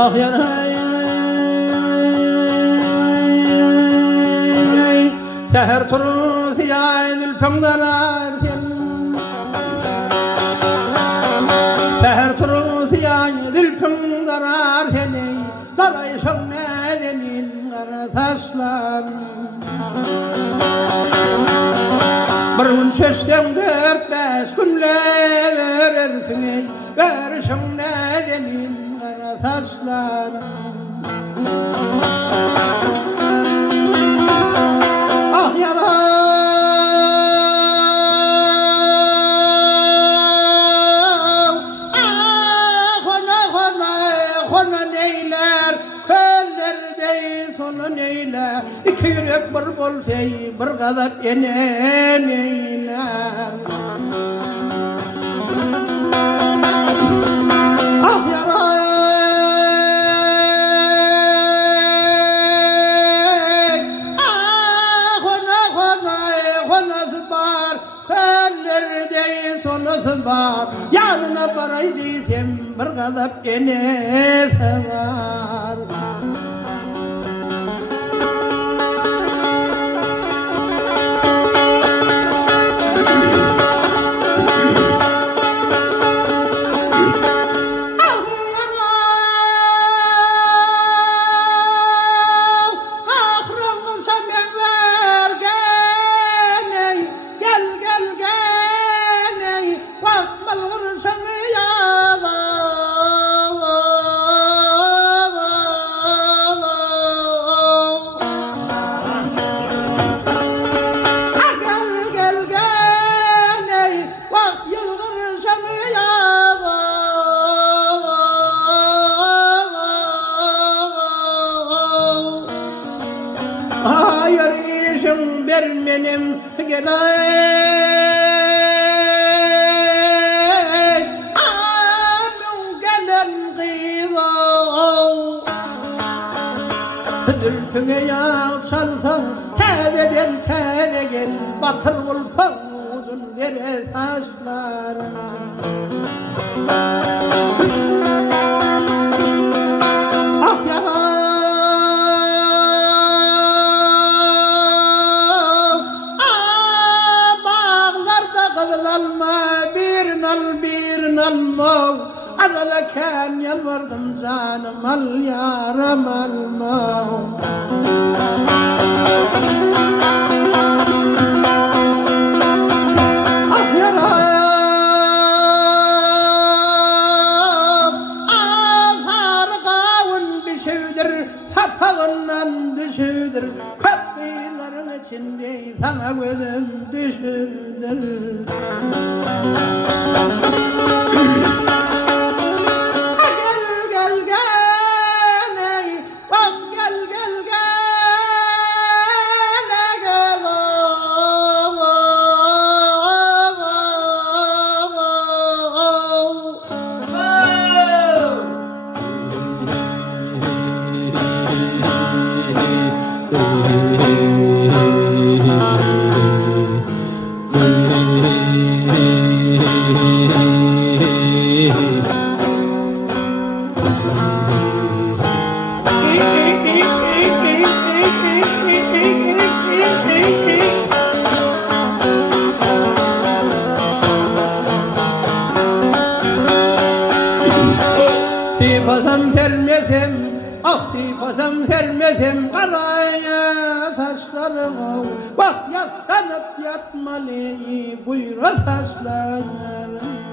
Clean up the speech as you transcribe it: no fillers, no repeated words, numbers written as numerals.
Ah yanay seher turus yaydil pangdarar sen seher turus yaydil pangdarar seni daray şöngnedenin kara taşlar bir gün çeşten 4-5 günler verirsin ey ver şöngnedenin kara taşlar ah yaray Kona neyler, köllerde sonu neyler İki yürek bir bolsay, bir kadar ene neyler Ah yaray Ah konası var köllerde sonusu var Yanına baray diysem bir kadar ene sevar Hayır işim benim gelay Amin gelen kıyılav Dülpüne yağ salsan Tededen tede gel Batır ulpan uzun vere saçlarına Ah yaray bir nalma azala kan yalvardım canım al yaram alma Ah yaram azar kavun bir şeydir sapağından düşüdür kapıların içinde sana gözüm düşüdür Tipasam sermesem, ah tipasam sermesem karaya saçlarıma Bak yaslanıp yatmalı buyur saçlarım